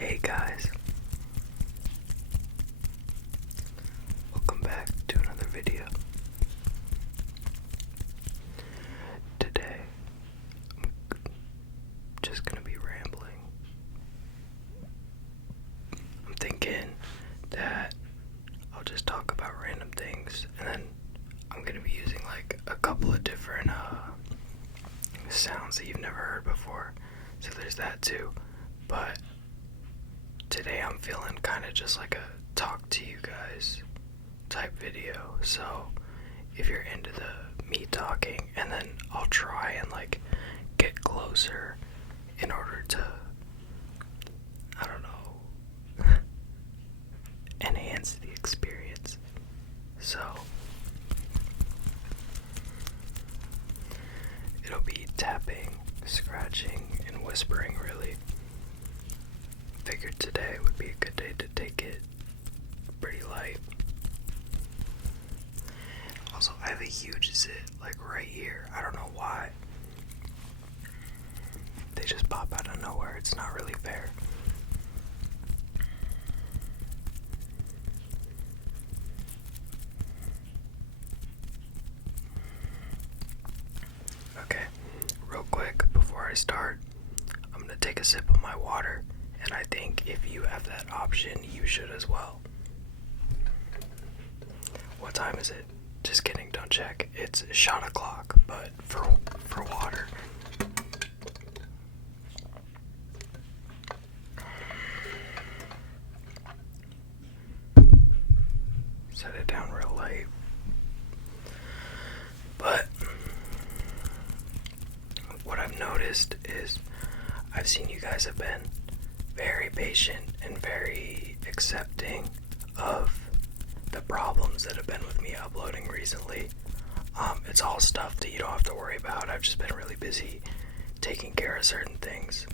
Hey guys, welcome back to another video. Today, I'm just gonna be rambling. I'm thinking that I'll just talk about random things, and then I'm gonna be using like a couple of different sounds that you've never heard before. So there's that too, but today I'm feeling kind of just like a talk to you guys type video. So if you're into the me talking, and then I'll try and like get closer in order to, I don't know, enhance the experience. So it'll be tapping, scratching, and whispering really. Figured today would be a good day to take it pretty light. Also, I have a huge zit like right here. I don't know why. They just pop out of nowhere. It's not really fair. Okay, real quick before I start, I'm gonna take a sip of my water. And I think if you have that option, you should as well. What time is it? Just kidding, don't check. It's shot o'clock, but for water. Set it down real light. But what I've noticed is I've seen you guys have been very patient and very accepting of the problems that have been with me uploading recently. It's all stuff that you don't have to worry about. I've just been really busy taking care of certain things.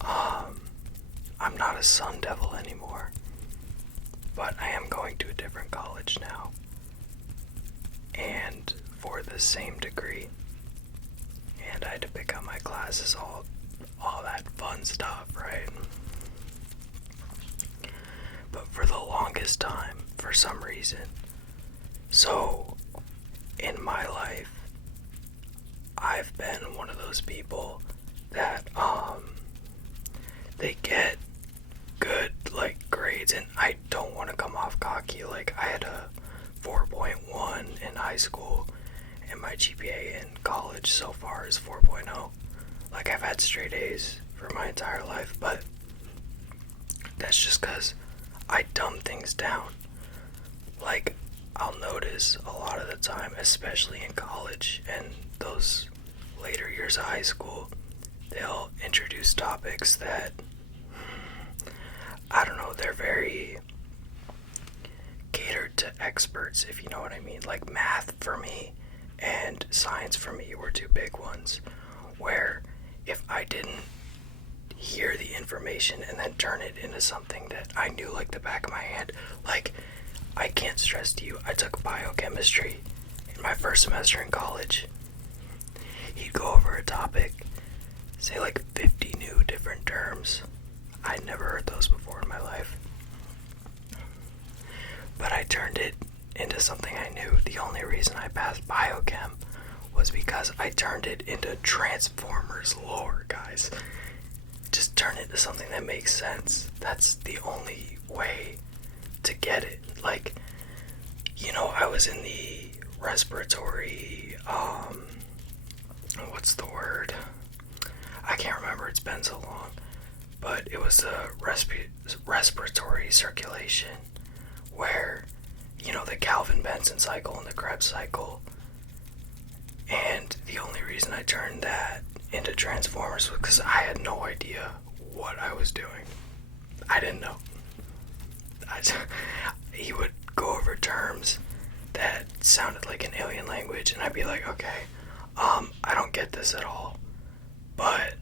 I'm not a Sun Devil anymore, but I am going to a different college now, and for the same degree, and I had to pick up my classes, all that fun stuff, right? But for the longest time, for some reason, so in my life, I've been one of those people that they get good like grades, and I don't want to come off cocky. Like, I had a 4.1 in high school, and my GPA in college so far is 4.0. Like, I've had straight A's for my entire life, but that's just because I dumb things down. Like, I'll notice a lot of the time, especially in college and those later years of high school, they'll introduce topics that, I don't know, they're very catered to experts, if you know what I mean. Like, math for me and science for me were two big ones, where if I didn't hear the information and then turn it into something that I knew like the back of my hand, like, I can't stress to you, I took biochemistry in my first semester in college. He'd go over a topic, say like 50 new different terms. I'd never heard those before in my life, but I turned it into something I knew. The only reason I passed biochem was because I turned it into Transformers lore, guys. Just turn it into something that makes sense. That's the only way to get it. Like, you know, I was in the respiratory, what's the word? I can't remember, it's been so long. But it was the respiratory circulation, where, you know, the Calvin-Benson cycle and the Krebs cycle. And the only reason I turned that into Transformers was because I had no idea what I was doing. I didn't know. He would go over terms that sounded like an alien language, and I'd be like, okay, I don't get this at all, but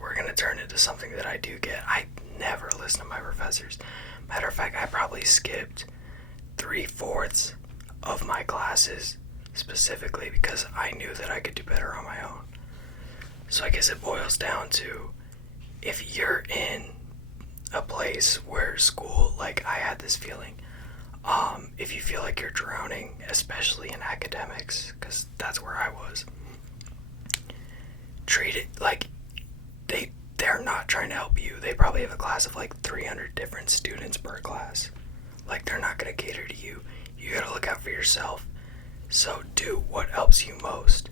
we're gonna turn it into something that I do get. I never listen to my professors. Matter of fact, I probably skipped 3/4 of my classes specifically because I knew that I could do better on my own. So I guess it boils down to, if you're in a place where school, like I had this feeling, if you feel like you're drowning, especially in academics, because that's where I was, treat it like they're not trying to help you. They probably have a class of like 300 different students per class. Like, they're not going to cater to you. You gotta look out for yourself. So do what helps you most.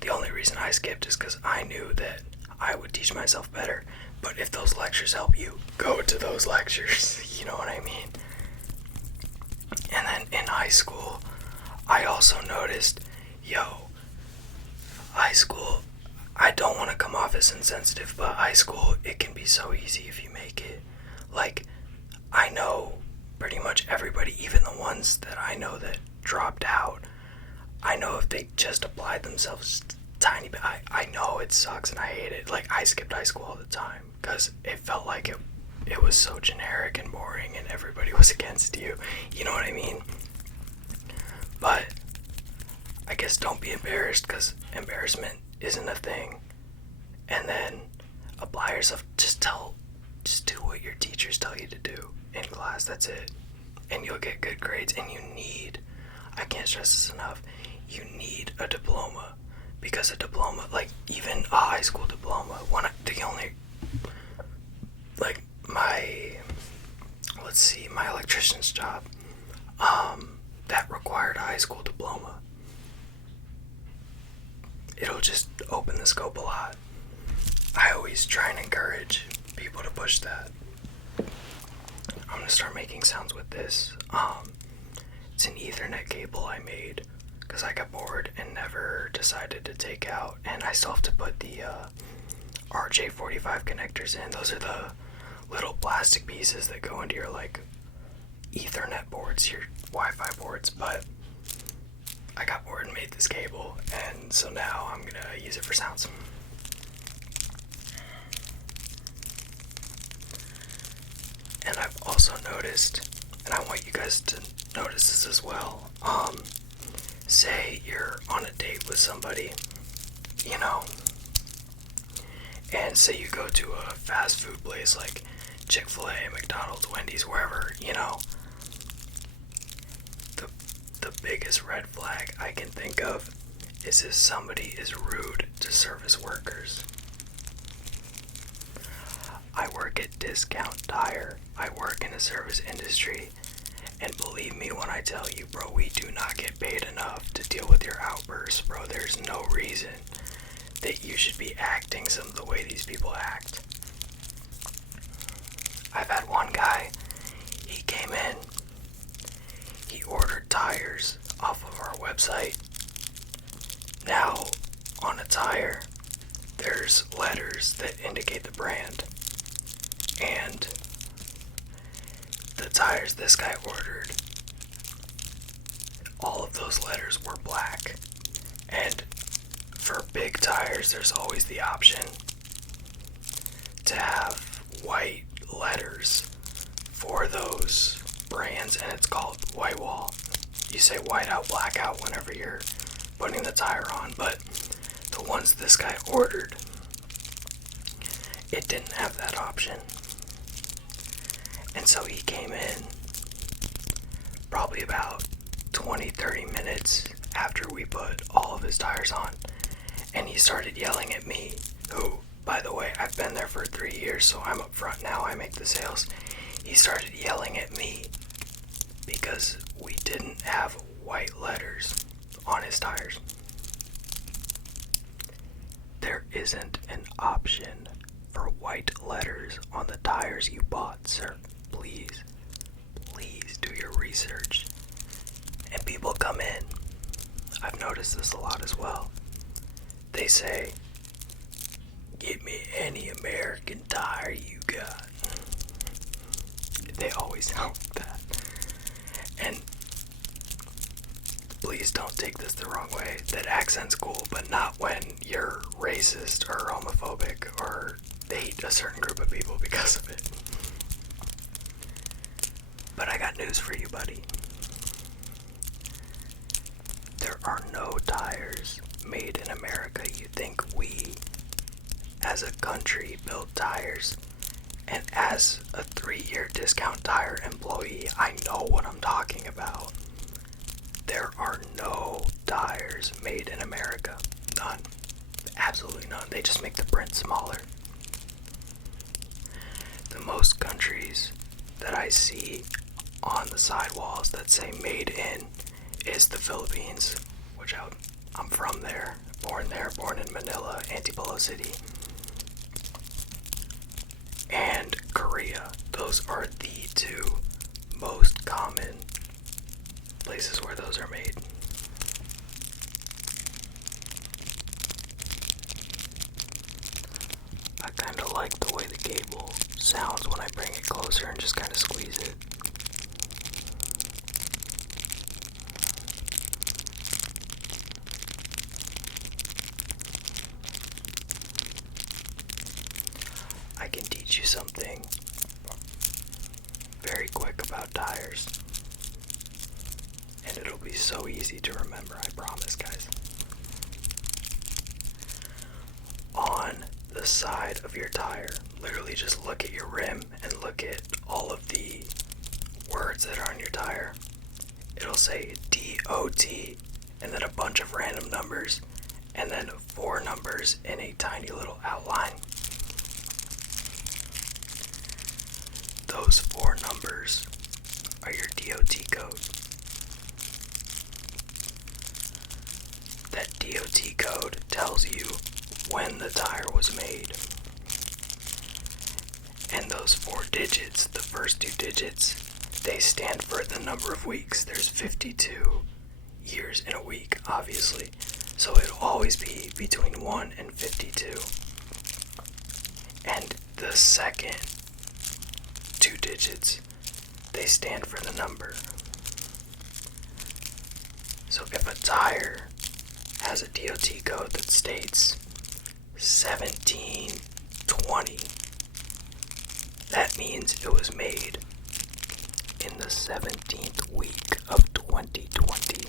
The only reason I skipped is because I knew that I would teach myself better. But if those lectures help you, go to those lectures. You know what I mean? And then in high school, I also noticed, high school, I don't want to come off as insensitive, but high school, it can be so easy if you make it. Like, I know pretty much everybody, even the ones that I know that dropped out. I know if they just applied themselves tiny bit, I know it sucks and I hate it. Like, I skipped high school all the time because it felt like it was so generic and boring and everybody was against you. You know what I mean? But I guess don't be embarrassed, because embarrassment isn't a thing. And then apply yourself. Just do what your teachers tell you to do in class. That's it. And you'll get good grades. And I can't stress this enough, you need a diploma. Because a diploma, like even a high school diploma, my electrician's job, that required a high school diploma. It'll just open the scope a lot. I always try and encourage people to push that. I'm gonna start making sounds with this. It's an Ethernet cable I made because I got bored and never decided to take out, and I still have to put the RJ45 connectors in. Those are the little plastic pieces that go into your like Ethernet boards, your Wi-Fi boards, but I got bored and made this cable, and so now I'm gonna use it for sounds. And I've also noticed, and I want you guys to notice this as well, say you're on a date with somebody, and say you go to a fast food place like Chick-fil-A, McDonald's, Wendy's, wherever, the biggest red flag I can think of is if somebody is rude to service workers. I work at Discount Tire. I work in the service industry. And believe me when I tell you, bro, we do not get paid enough to deal with your outbursts, bro. There's no reason that you should be acting some of the way these people act. I've had one guy, he came in, he ordered tires off of our website. Now, on a tire, there's letters that indicate the brand. And the tires this guy ordered, all of those letters were black. And for big tires, there's always the option to have white letters for those brands, and it's called white wall. You say white out, black out whenever you're putting the tire on, but the ones this guy ordered, it didn't have that option. And so he came in probably about 20-30 minutes after we put all of his tires on, and he started yelling at me, who, by the way, I've been there for 3 years, so I'm up front now, I make the sales. He started yelling at me because we didn't have white letters on his tires. There isn't an option for white letters on the tires you bought, sir. Please do your research. And people come in, I've noticed this a lot as well. They say, "Get me any American tire you got." They always sound like that. And please don't take this the wrong way. That accent's cool, but not when you're racist or homophobic or hate a certain group of people because of it. But I got news for you, buddy. There are no tires made in America. You think we, as a country build tires. And as a 3-year Discount Tire employee, I know what I'm talking about. There are no tires made in America. None. Absolutely none. They just make the print smaller. The most countries that I see on the sidewalls that say made in is the Philippines, which I'm from there, born in Manila, Antipolo City, and Korea. Those are the two most common places where those are made. I kind of like the way the cable sounds when I bring it closer and just kind of squeeze it. I can teach you something very quick about tires, and it'll be so easy to remember, I promise, guys. On the side of your tire, literally just look at your rim and look at all of the words that are on your tire. It'll say DOT and then a bunch of random numbers and then 4 numbers in a tiny little outline. Those 4 numbers are your DOT code. That DOT code tells you when the tire was made. And those 4 digits, the first 2 digits, they stand for the number of weeks. There's 52 years in a week, obviously. So it'll always be between 1 and 52. And the second 2 digits, they stand for the number. So if a tire has a DOT code that states 1720, that means it was made in the 17th week of 2020.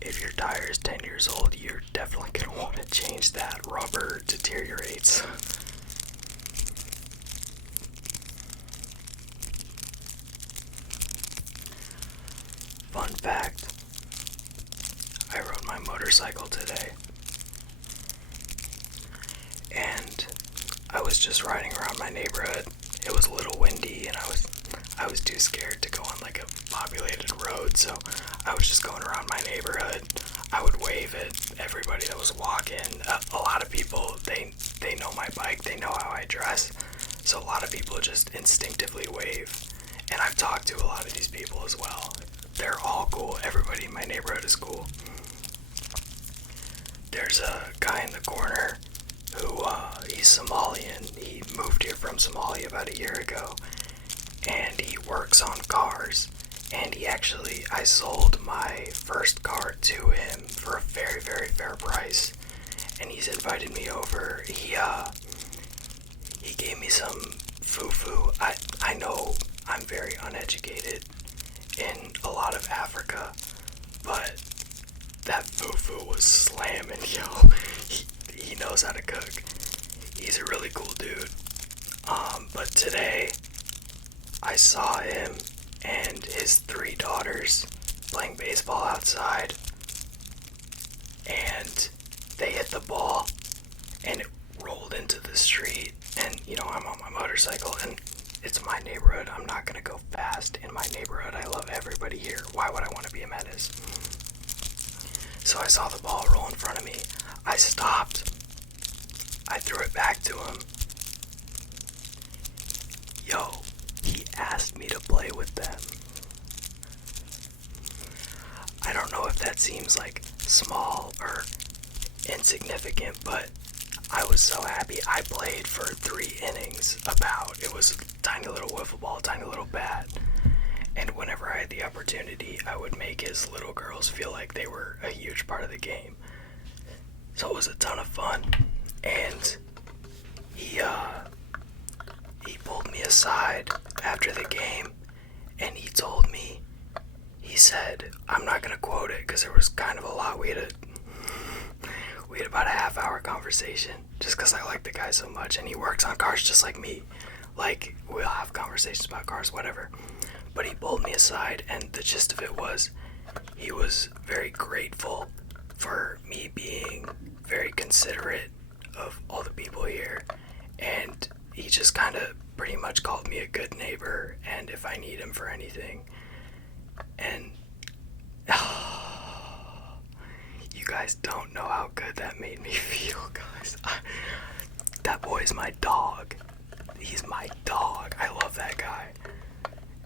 If your tire is 10 years old, you're definitely going to want to change that. Rubber deteriorates. Fun fact, I rode my motorcycle today, and I was just riding around my neighborhood. It was a little windy, and I was too scared to go on like a populated road, so I was just going around my neighborhood. I would wave at everybody that was walking. A lot of people, they know my bike, they know how I dress, so a lot of people just instinctively wave, and I've talked to a lot of these people as well. They're all cool. Everybody in my neighborhood is cool. There's a guy in the corner who, he's Somalian. He moved here from Somalia about a year ago, and he works on cars. And I sold my first car to him for a very, very fair price. And he's invited me over. He gave me some fufu. I know I'm very uneducated in a lot of Africa, but that fufu was slamming, yo. He knows how to cook. He's a really cool dude. But today I saw him and his 3 daughters playing baseball outside, and they hit the ball and it rolled into the street, and I'm on my motorcycle and it's my neighborhood. I'm not gonna go fast in my neighborhood. I love everybody here. Why would I want to be a menace? So I saw the ball roll in front of me. I stopped. I threw it back to him. Yo, he asked me to play with them. I don't know if that seems like small or insignificant, but I was so happy. I played for 3 innings it was a tiny little wiffle ball, tiny little bat. And whenever I had the opportunity, I would make his little girls feel like they were a huge part of the game. So it was a ton of fun. And he pulled me aside after the game, and he told me, he said, I'm not going to quote it because there was kind of a lot we had We had about a half-hour conversation just because I like the guy so much, and he works on cars just like me. Like, we'll have conversations about cars, whatever. But he pulled me aside, and the gist of it was he was very grateful for me being very considerate of all the people here, and he just kind of pretty much called me a good neighbor, and if I need him for anything. And you guys don't know how good that made me feel, guys. That boy's my dog. He's my dog. I love that guy.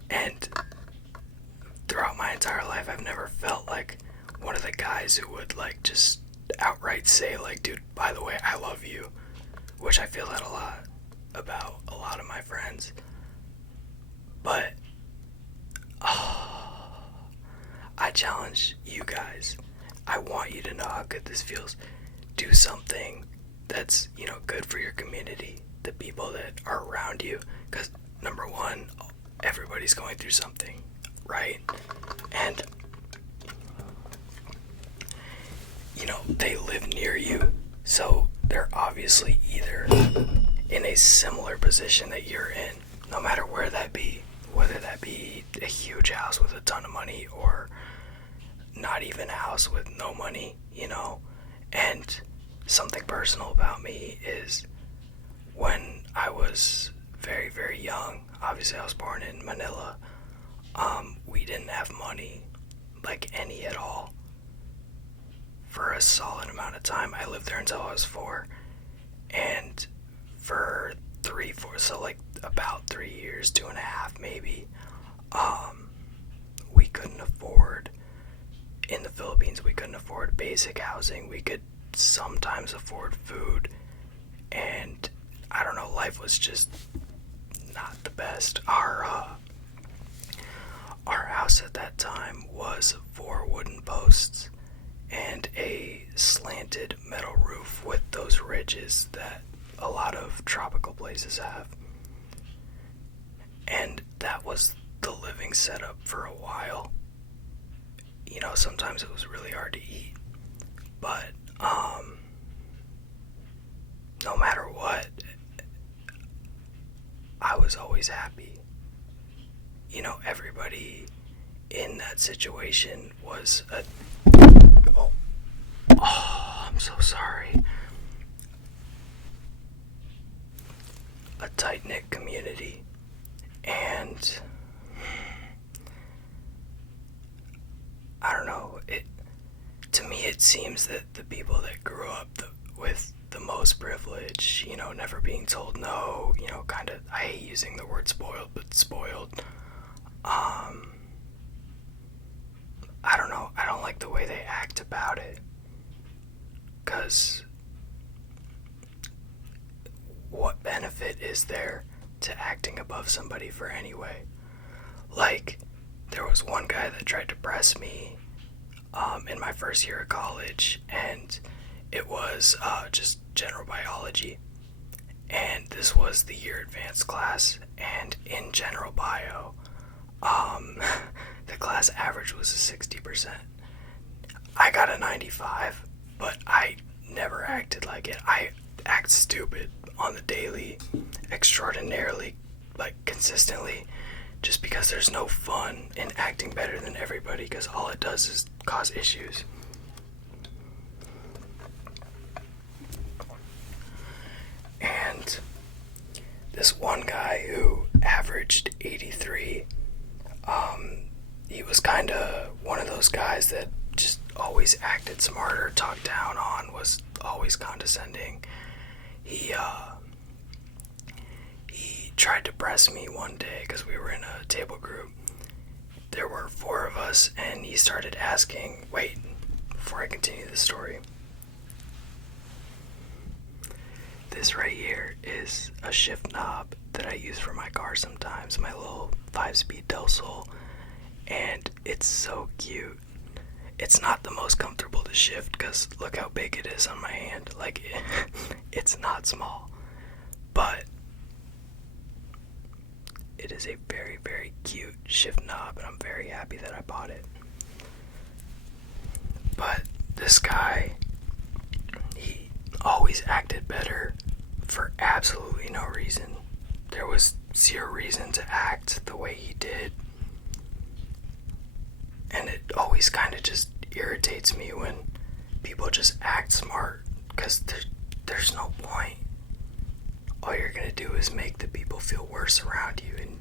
And throughout my entire life, I've never felt like one of the guys who would like just outright say like, dude, by the way, I love you, which I feel that a lot about a lot of my friends. But I challenge you guys. I want you to know how good this feels. Do something that's, good for your community, the people that are around you, because number one, everybody's going through something, right? And they live near you, so they're obviously either in a similar position that you're in, no matter where that be, whether that be a huge house with a ton of money or not even a house with no money, And something personal about me is when I was very, very young, obviously I was born in Manila, we didn't have money, like any at all, for a solid amount of time. I lived there until I was 4, and for 4, so like about 3 years, 2.5 maybe, we couldn't afford, in the Philippines, we couldn't afford basic housing. We could sometimes afford food, and I don't know, life was just not the best. Our house at that time was 4 wooden posts and a slanted metal roof with those ridges that a lot of tropical places have. And that was the living setup for a while. Sometimes it was really hard to eat, but no matter what, I was always happy. Everybody in that situation was I'm so sorry. A tight-knit community, and I don't know, to me it seems that the people that grew up with the most privilege, never being told no, kind of, I hate using the word spoiled, but spoiled, I don't know, I don't like the way they act about it, because what benefit is there to acting above somebody for anyway? Like, there was one guy that tried to press me in my first year of college, and it was just general biology. And this was the year advanced class, and in general bio, the class average was a 60%. I got a 95, but I never acted like it. I act stupid on the daily, extraordinarily, consistently, just because there's no fun in acting better than everybody, because all it does is cause issues. And this one guy who averaged 83, he was kind of one of those guys that just always acted smarter, talked down on, was always condescending. He tried to press me one day because we were in a table group. There were 4 of us, and he started asking, wait, before I continue the story, this right here is a shift knob that I use for my car sometimes, my little 5-speed Del Sol, and it's so cute. It's not the most comfortable to shift because look how big it is on my hand. It's not small, but it is a very, very cute shift knob, and I'm very happy that I bought it. But this guy, always acted better for absolutely no reason. There was zero reason to act the way he did. And it always kind of just irritates me when people just act smart, because there's no point. All you're gonna do is make the people feel worse around you, and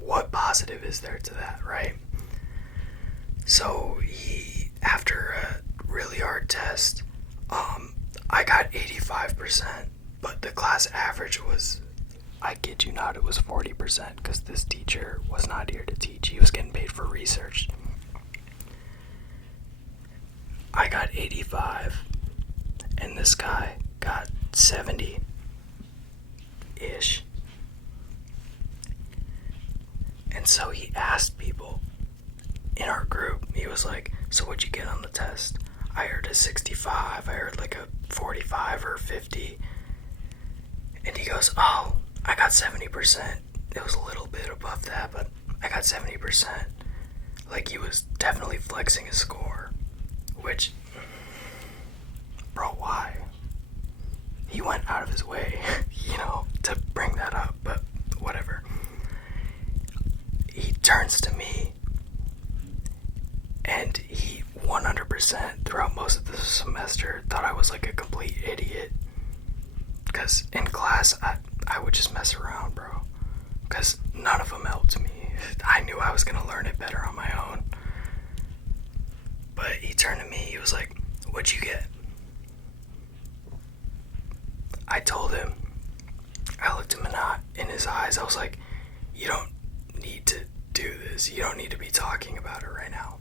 what positive is there to that, right? So after a really hard test, I got 85%, but the class average was, I kid you not, it was 40%, because this teacher was not here to teach. He was getting paid for research. I got 85, and this guy got 70-ish. And so he asked people in our group, he was like, so what'd you get on the test? I heard a 65, I heard like a 45 or 50. And he goes, oh, I got 70%. It was a little bit above that, but I got 70%. Like, he was definitely flexing his score. Which, bro, why? He went out of his way, to bring that up, but whatever. He turns to me, and he 100% throughout most of the semester thought I was like a complete idiot. Because in class, I would just mess around, bro. Because none of them helped me. I knew I was going to learn it better on my own. But he turned to me, he was like, what'd you get? I told him, I looked him in his eyes, I was like, you don't need to do this. You don't need to be talking about it right now.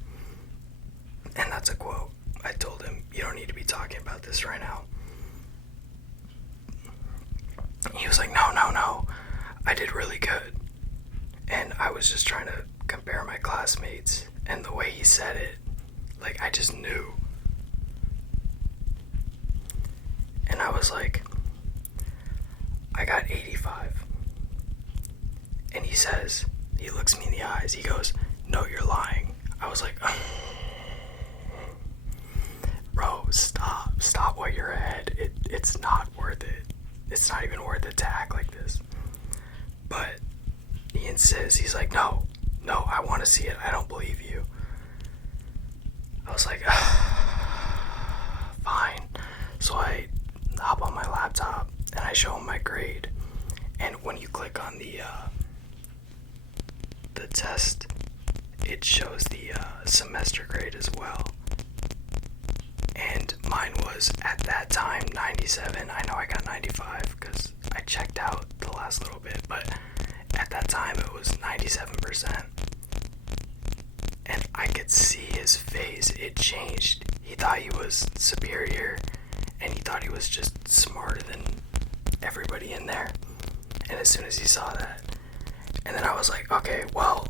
And that's a quote. I told him, you don't need to be talking about this right now. He was like, no, I did really good. And I was just trying to compare my classmates, and the way he said it, like, I just knew. And I was like, I got 85. And he looks me in the eyes, he goes, no, you're lying. I was like, bro, stop while you're ahead. It's not worth it. It's not even worth it to act like this. But he insists, he's like, no, I want to see it. I don't believe you. I was like, fine. So I hop on my laptop and I show him my grade. And when you click on the test, it shows the semester grade as well. And mine was, at that time, 97. I know I got 95 because I checked out the last little bit, but at that time it was 97%. And I could see his face, it changed. He thought he was superior, and he thought he was just smarter than everybody in there. And as soon as he saw that, and then I was like, okay, well,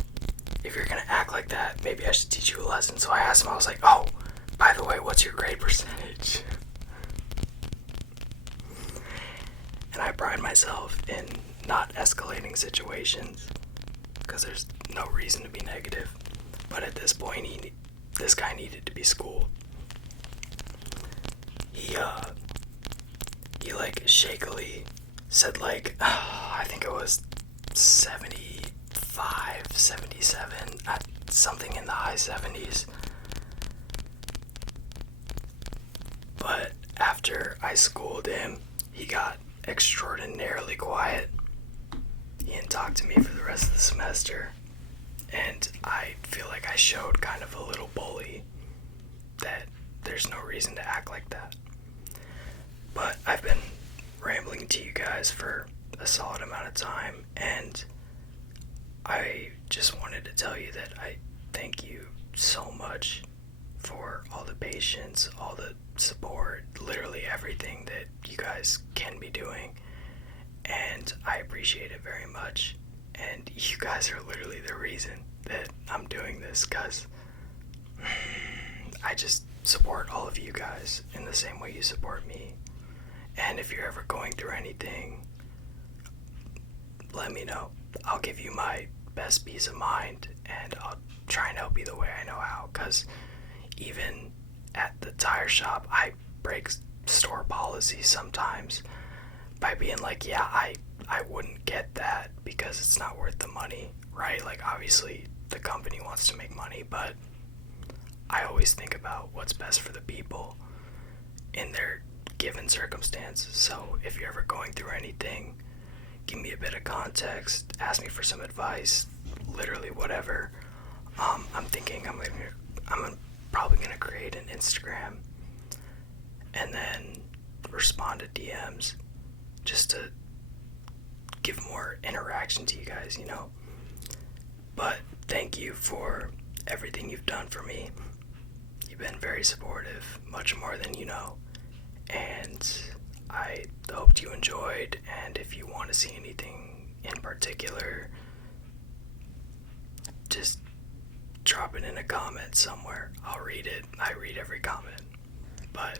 if you're gonna act like that, maybe I should teach you a lesson. So I asked him, I was like, oh, by the way, what's your grade percentage? And I pride myself in not escalating situations, because there's no reason to be negative. But at this point, this guy needed to be schooled. He like shakily said, like, I think it was 75, 77, something in the high 70s. But after I schooled him, he got extraordinarily quiet. He didn't talk to me for the rest of the semester. And I feel like I showed kind of a little bully that there's no reason to act like that. But I've been rambling to you guys for a solid amount of time, and I just wanted to tell you that I thank you so much for all the patience, all the support, literally everything that you guys can be doing. And I appreciate it very much. And you guys are literally the reason that I'm doing this, because I just support all of you guys in the same way you support me. And if you're ever going through anything, let me know. I'll give you my best peace of mind, and I'll try and help you the way I know how, because even at the tire shop, I break store policies sometimes by being like, yeah, I wouldn't get that because it's not worth the money, right? Like, obviously the company wants to make money, but I always think about what's best for the people in their given circumstances. So if you're ever going through anything, give me a bit of context, ask me for some advice, literally whatever. I'm thinking I'm probably gonna create an Instagram and then respond to DMs just to give more interaction to you guys, you know. But thank you for everything you've done for me. You've been very supportive, much more than you know, and I hoped you enjoyed. And if you want to see anything in particular, just drop it in a comment somewhere. I'll read it. I read every comment. But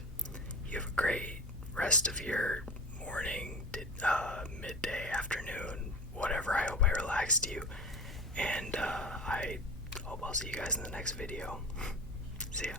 you have a great rest of your morning, midday, afternoon, whatever. I hope I relaxed you, and I hope I'll see you guys in the next video. See ya.